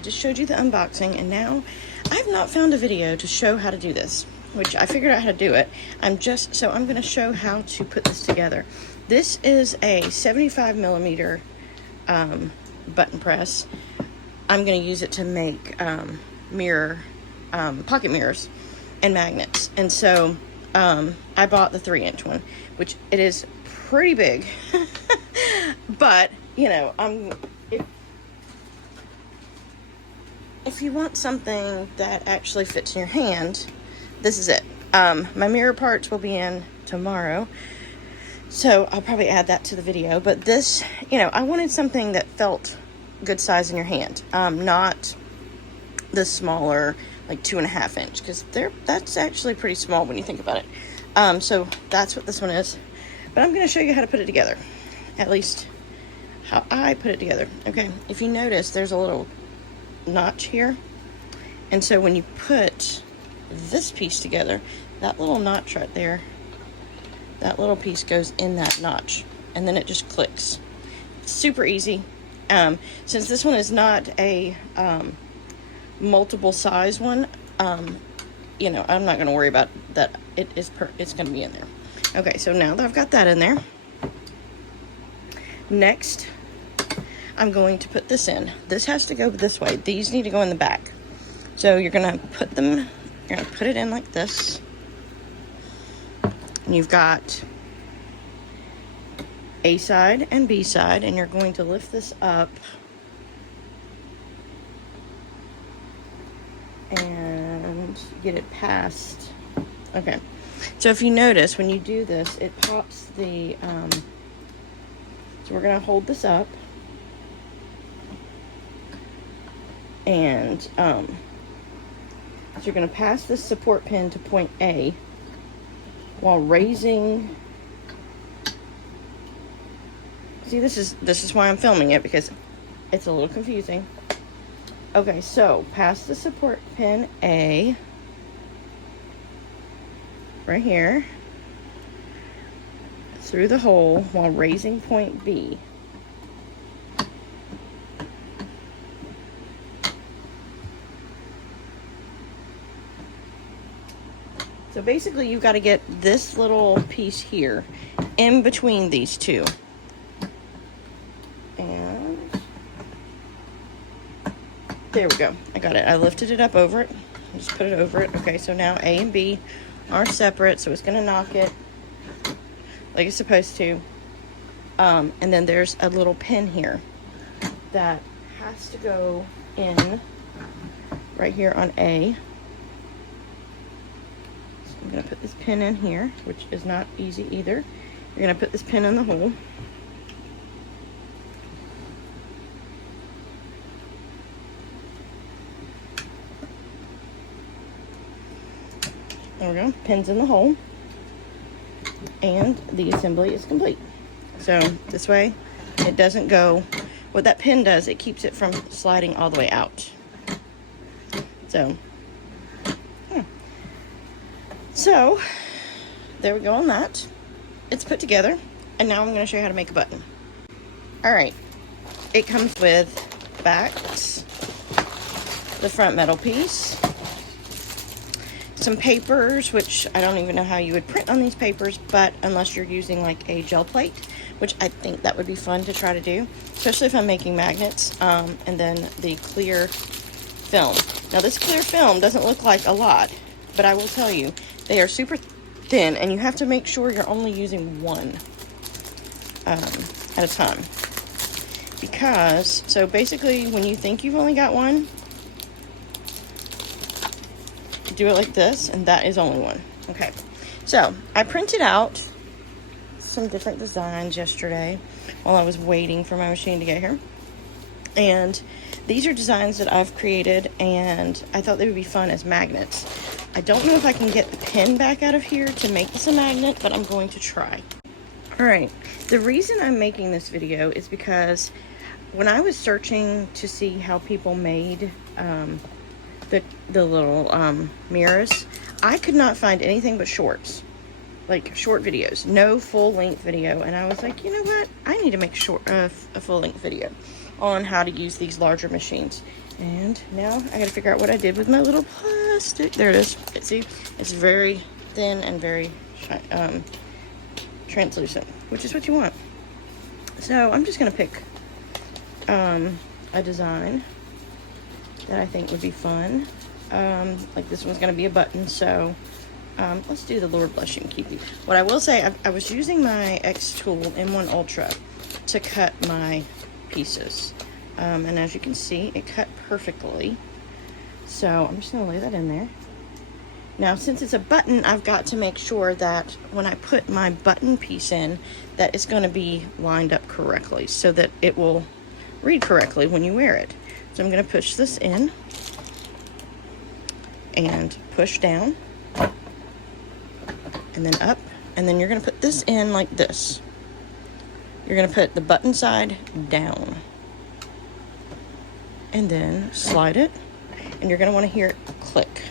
just showed you the unboxing, and now I've not found a video to show how to do this, which I figured out how to do it. I'm going to show how to put this together. This is a 75 millimeter button press. I'm going to use it to make pocket mirrors and magnets. And so I bought the 3-inch one, which it is pretty big. But, you know, if you want something that actually fits in your hand, this is it. My mirror parts will be in tomorrow, so I'll probably add that to the video. But this, you know, I wanted something that felt good size in your hand, not the smaller, like 2.5 inch, because that's actually pretty small when you think about it. So that's what this one is. But I'm going to show you how to put it together, at least how I put it together. Okay, if you notice, there's a little notch here, and so when you put this piece together, that little notch right there, that little piece goes in that notch, and then it just clicks. It's super easy. Since this one is not a multiple size one, you know, I'm not going to worry about that. It's going to be in there. Okay, so now that I've got that in there, next I'm going to put this in. This has to go this way. These need to go in the back. So you're going to put it in like this. And you've got A side and B side, and you're going to lift this up and get it past. Okay. So if you notice, when you do this, it pops the, so we're going to hold this up. And so you're going to pass this support pin to point A while raising. See, this is why I'm filming it, because it's a little confusing. Okay, so pass the support pin A right here through the hole while raising point B. So basically, you've got to get this little piece here in between these two. And there we go. I got it. I lifted it up over it. Just put it over it. Okay, so now A and B are separate, so it's going to knock it like it's supposed to. And then there's a little pin here that has to go in right here on A. I'm going to put this pin in here, which is not easy either. You're going to put this pin in the hole. There we go. Pin's in the hole. And the assembly is complete. So this way it doesn't go. What that pin does, it keeps it from sliding all the way out. So So, there we go on that. It's put together, and now I'm going to show you how to make a button. Alright, it comes with backs, the front metal piece, some papers, which I don't even know how you would print on these papers, but unless you're using like a gel plate, which I think that would be fun to try to do, especially if I'm making magnets, and then the clear film. Now this clear film doesn't look like a lot, but I will tell you, they are super thin, and you have to make sure you're only using one at a time. Because, so basically, when you think you've only got one, do it like this, and that is only one. Okay, so I printed out some different designs yesterday while I was waiting for my machine to get here. And these are designs that I've created, and I thought they would be fun as magnets. I don't know if I can get the pin back out of here to make this a magnet, but I'm going to try. Alright, the reason I'm making this video is because when I was searching to see how people made the little mirrors, I could not find anything but shorts. like short videos, no full length video. And I was like, you know what? I need to make a full length video on how to use these larger machines. And now I gotta figure out what I did with my little plastic. There it is. See, it's very thin and very translucent, which is what you want. So I'm just gonna pick a design that I think would be fun. Like this one's gonna be a button, so let's do the Lord Bless You and Keep You. What I will say, I was using my X Tool M1 Ultra to cut my pieces. And as you can see, it cut perfectly. So I'm just gonna lay that in there. Now, since it's a button, I've got to make sure that when I put my button piece in, that it's gonna be lined up correctly so that it will read correctly when you wear it. So I'm gonna push this in and push down and then up, and then you're gonna put this in like this. You're gonna put the button side down and then slide it, and you're gonna wanna hear it click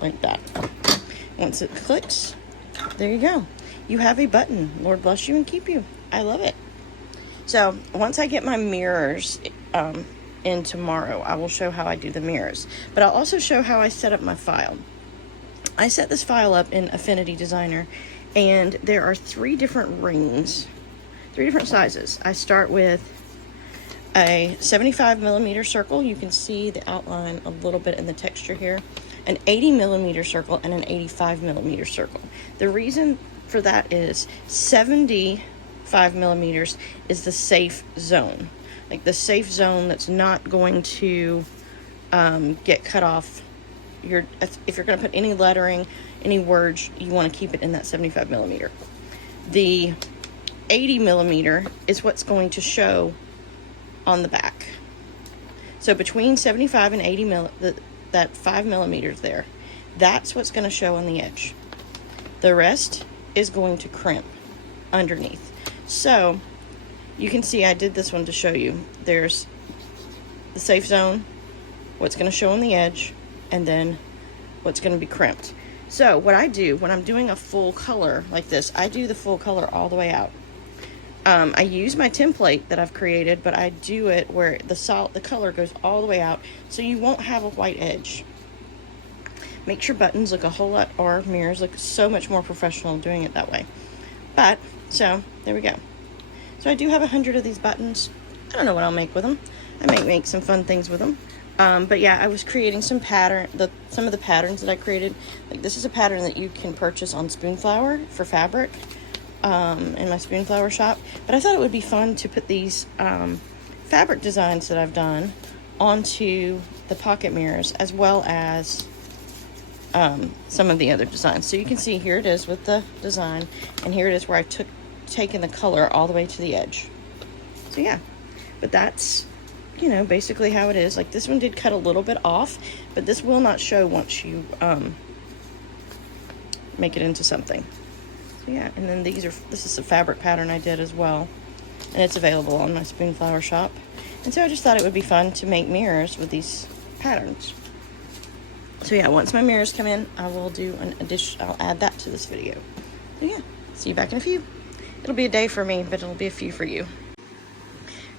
like that. Once it clicks, there you go. You have a button. Lord bless you and keep you. I love it. So once I get my mirrors in tomorrow, I will show how I do the mirrors, but I'll also show how I set up my file. I set this file up in Affinity Designer, and there are 3 different rings, 3 different sizes. I start with a 75mm circle. You can see the outline a little bit in the texture here. An 80mm circle and an 85mm circle. The reason for that is 75mm is the safe zone. Like the safe zone that's not going to get cut off. If you're going to put any lettering, any words, you want to keep it in that 75mm. The 80mm is what's going to show on the back. So between 75 and 80 that 5mm there, that's what's going to show on the edge. The rest is going to crimp underneath. So you can see I did this one to show you. There's the safe zone, what's going to show on the edge, and then what's going to be crimped. So what I do when I'm doing a full color like this, I do the full color all the way out. I use my template that I've created, but I do it where the color goes all the way out, so you won't have a white edge. Makes your buttons look a whole lot, or mirrors look so much more professional doing it that way. But, so, there we go. So I do have 100 of these buttons. I don't know what I'll make with them. I might make some fun things with them. But yeah, I was creating some of the patterns that I created. Like this is a pattern that you can purchase on Spoonflower for fabric. In my Spoonflower shop, but I thought it would be fun to put these fabric designs that I've done onto the pocket mirrors, as well as some of the other designs. So you can see here it is with the design, and here it is where I've taken the color all the way to the edge. So yeah, but that's, you know, basically how it is. Like this one did cut a little bit off, but this will not show once you make it into something. So yeah, and then this is a fabric pattern I did as well, and it's available on my Spoonflower shop. And so I just thought it would be fun to make mirrors with these patterns. So yeah, once my mirrors come in, I will do I'll add that to this video. So yeah, see you back in a few. It'll be a day for me, but it'll be a few for you.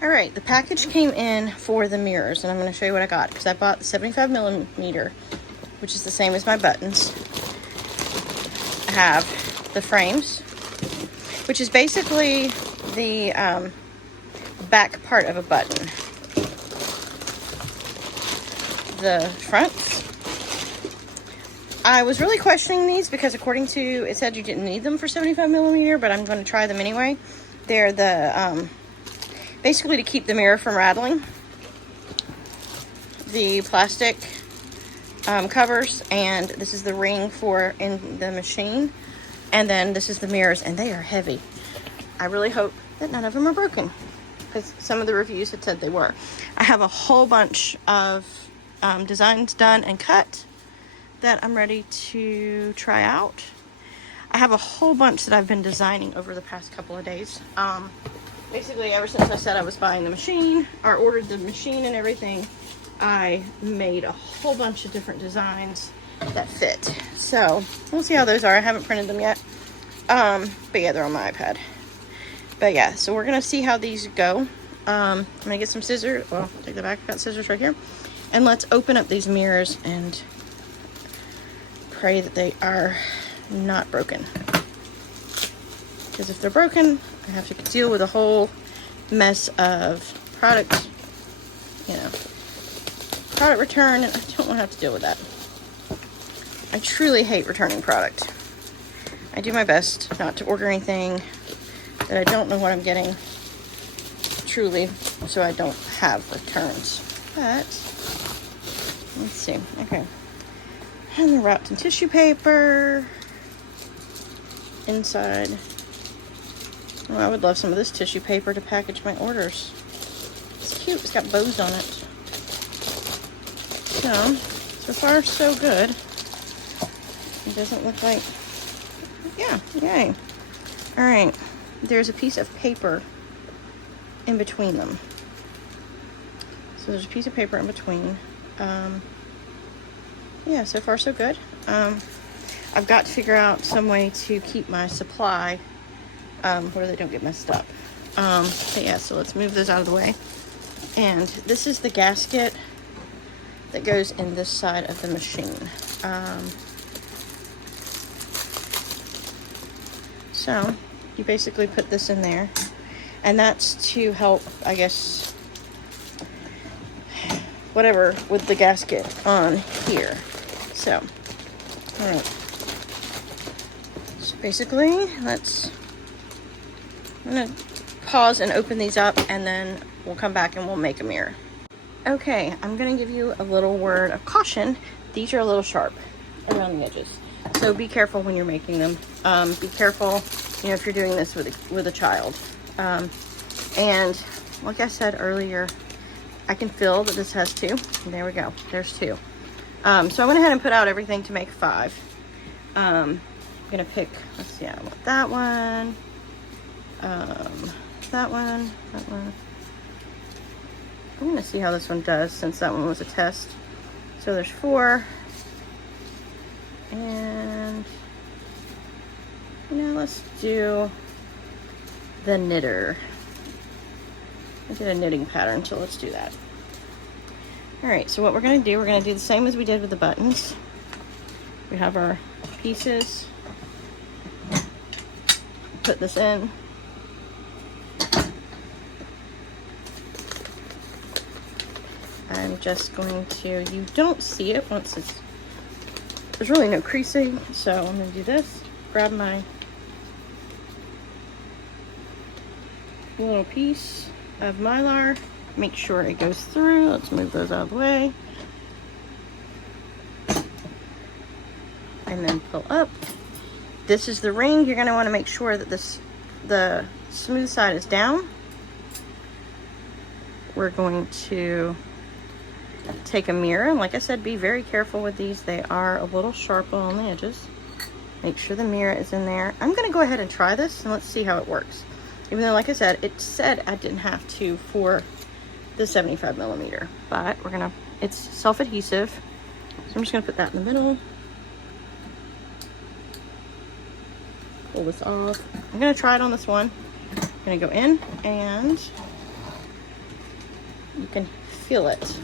All right, the package came in for the mirrors, and I'm going to show you what I got, because I bought the 75mm, which is the same as my buttons. I have the frames, which is basically the back part of a button. The fronts. I was really questioning these because according to, it said you didn't need them for 75mm, but I'm going to try them anyway. They're the, basically to keep the mirror from rattling. The plastic covers, and this is the ring for in the machine. And then this is the mirrors, and they are heavy. I really hope that none of them are broken, because some of the reviews had said they were. I have a whole bunch of designs done and cut that I'm ready to try out. I have a whole bunch that I've been designing over the past couple of days. Basically, ever since I said I was buying the machine, or ordered the machine and everything, I made a whole bunch of different designs that fit. So we'll see how those are. I haven't printed them yet. But yeah, they're on my iPad. But yeah, so we're gonna see how these go. I'm gonna get some scissors. Well, take the back. I've got scissors right here. And let's open up these mirrors and pray that they are not broken. Because if they're broken, I have to deal with a whole mess of product, you know, product return, and I don't want to have to deal with that. I truly hate returning product. I do my best not to order anything that I don't know what I'm getting, truly, so I don't have returns. But let's see. Okay, and they're wrapped in tissue paper inside. Oh, I would love some of this tissue paper to package my orders. It's cute. It's got bows on it. So far so good. It doesn't look like, yeah, yay. All right, there's a piece of paper in between them. So there's a piece of paper in between. Yeah, so far so good. I've got to figure out some way to keep my supply where they don't get messed up. But yeah, so let's move those out of the way. And this is the gasket that goes in this side of the machine. So you basically put this in there, and that's to help, I guess, whatever with the gasket on here. So, all right. So basically, I'm gonna pause and open these up, and then we'll come back and we'll make a mirror. Okay, I'm gonna give you a little word of caution. These are a little sharp around the edges, so be careful when you're making them. Be careful, you know, if you're doing this with a child. And like I said earlier, I can feel that this has 2. There we go. There's 2. So I went ahead and put out everything to make 5. I'm gonna pick. Let's see. I want that one. That one. That one. I'm gonna see how this one does since that one was a test. So there's 4. And let's do the knitter. I did a knitting pattern, so let's do that. All right, so what we're gonna do the same as we did with the buttons. We have our pieces. Put this in. I'm just going to, you don't see it once there's really no creasing, so I'm gonna do this. Grab my little piece of Mylar, make sure it goes through. Let's move those out of the way. And then pull up. This is the ring. You're gonna wanna make sure that the smooth side is down. We're going to take a mirror, and like I said, be very careful with these. They are a little sharp on the edges. Make sure the mirror is in there. I'm gonna go ahead and try this, and let's see how it works. Even though, like I said, it said I didn't have to for the 75mm, but it's self-adhesive. So I'm just gonna put that in the middle. Pull this off. I'm gonna try it on this one. I'm gonna go in, and you can feel it.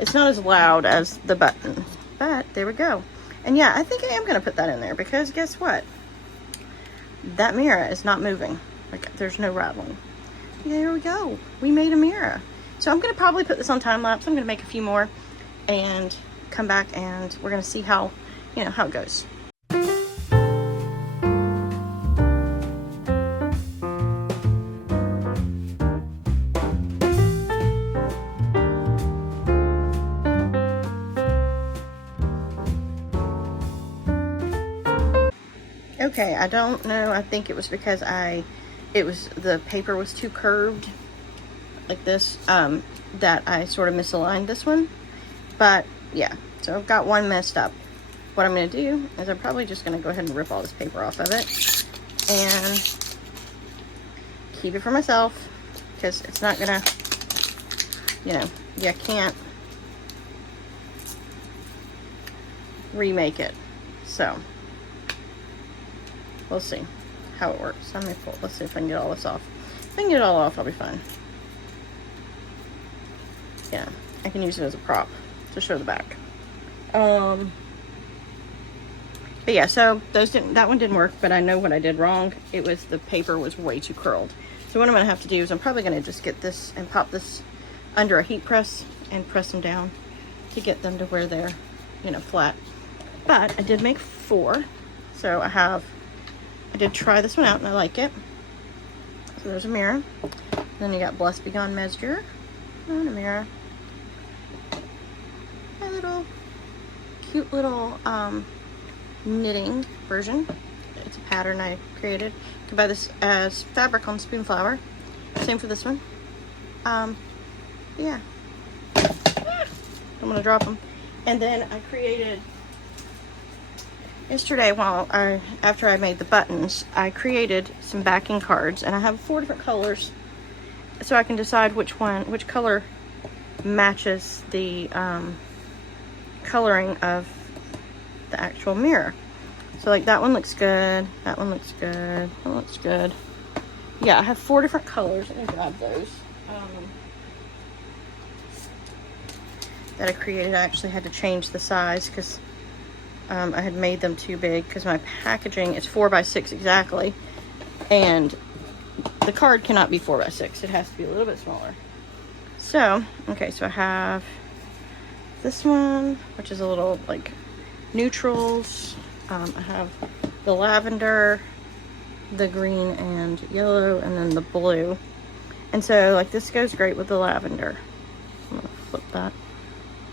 It's not as loud as the button, but there we go. And yeah, I think I am gonna put that in there because guess what? That mirror is not moving. Like, there's no rattling. There we go. We made a mirror. So I'm gonna probably put this on time lapse. I'm gonna make a few more and come back, and we're gonna see how, how it goes. Okay, I don't know. I think it was because the paper was too curved like this, that I sort of misaligned this one. But yeah, so I've got one messed up. What I'm going to do is I'm probably just going to go ahead and rip all this paper off of it and keep it for myself, because it's not going to, you can't remake it. So we'll see how it works. Let's see if I can get all this off. If I can get it all off, I'll be fine. Yeah, I can use it as a prop to show the back. But yeah, so that one didn't work, but I know what I did wrong. It was the paper was way too curled. So what I'm gonna have to do is I'm probably gonna just get this and pop this under a heat press and press them down to get them to where they're, you know, flat. But I did make 4. So I did try this one out and I like it. So there's a mirror. Then you got Blessed Beyond Measure and a mirror. My little cute little knitting version. It's a pattern I created. You can buy this as fabric on Spoonflower. Same for this one. Yeah. I'm gonna drop them. And then I created yesterday after I made the buttons, I created some backing cards, and I have 4 different colors, so I can decide which color matches the coloring of the actual mirror. So like that one looks good, that one looks good, that looks good. Yeah, I have 4 different colors. Let me grab those. That I created. I actually had to change the size because I had made them too big because my packaging is 4x6 exactly, and the card cannot be 4x6. It has to be a little bit smaller. So, okay, so I have this one, which is a little like neutrals. I have the lavender, the green and yellow, and then the blue. And so like this goes great with the lavender. I'm gonna flip that.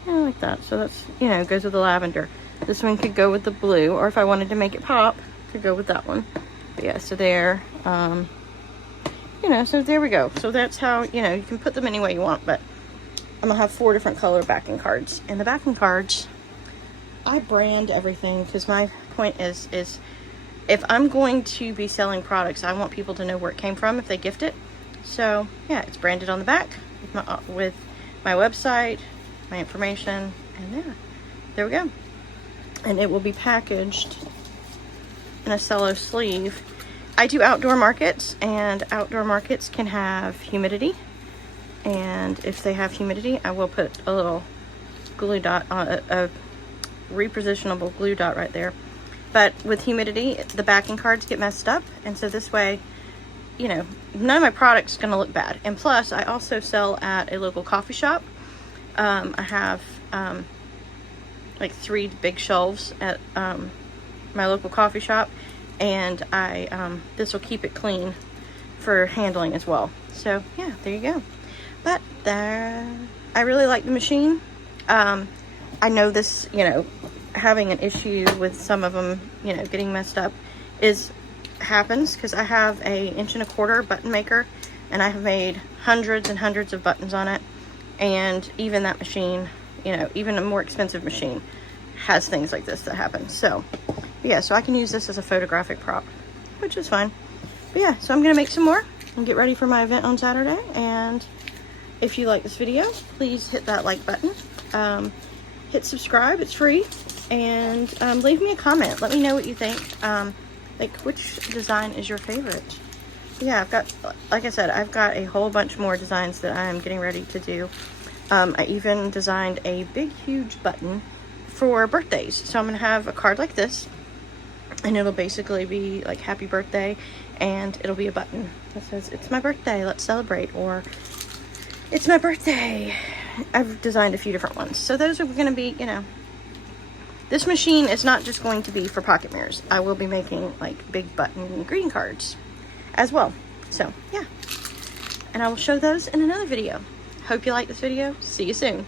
Yeah, like that. So that's, you know, goes with the lavender. This one could go with the blue, or if I wanted to make it pop, could go with that one. But yeah, so there, you know, so there we go. So that's how, you know, you can put them any way you want, but I'm gonna have 4 different color backing cards. And the backing cards, I brand everything because my point is if I'm going to be selling products, I want people to know where it came from if they gift it. So yeah, it's branded on the back with my website, my information, and yeah, there we go. And it will be packaged in a cello sleeve. I do outdoor markets, and outdoor markets can have humidity. And if they have humidity, I will put a little glue dot on a repositionable glue dot right there. But with humidity, the backing cards get messed up, and so this way, you know, none of my product's gonna look bad. And plus, I also sell at a local coffee shop. I have like 3 big shelves at my local coffee shop, and this will keep it clean for handling as well. So yeah, there you go. But I really like the machine. I know this, you know, having an issue with some of them, you know, getting messed up happens because I have a 1.25" button maker, and I have made hundreds and hundreds of buttons on it. And even that machine, you know, even a more expensive machine has things like this that happen. So yeah, so I can use this as a photographic prop, which is fine. But yeah, so I'm gonna make some more and get ready for my event on Saturday. And if you like this video, please hit that like button, hit subscribe, it's free, and leave me a comment. Let me know what you think, like which design is your favorite. Yeah, I've got, like I said, I've got a whole bunch more designs that I'm getting ready to do. I even designed a big, huge button for birthdays. So I'm going to have a card like this, and it'll basically be like happy birthday, and it'll be a button that says, it's my birthday, let's celebrate, or it's my birthday. I've designed a few different ones. So those are going to be, you know, this machine is not just going to be for pocket mirrors. I will be making like big button greeting cards as well. So yeah, and I will show those in another video. Hope you like this video. See you soon.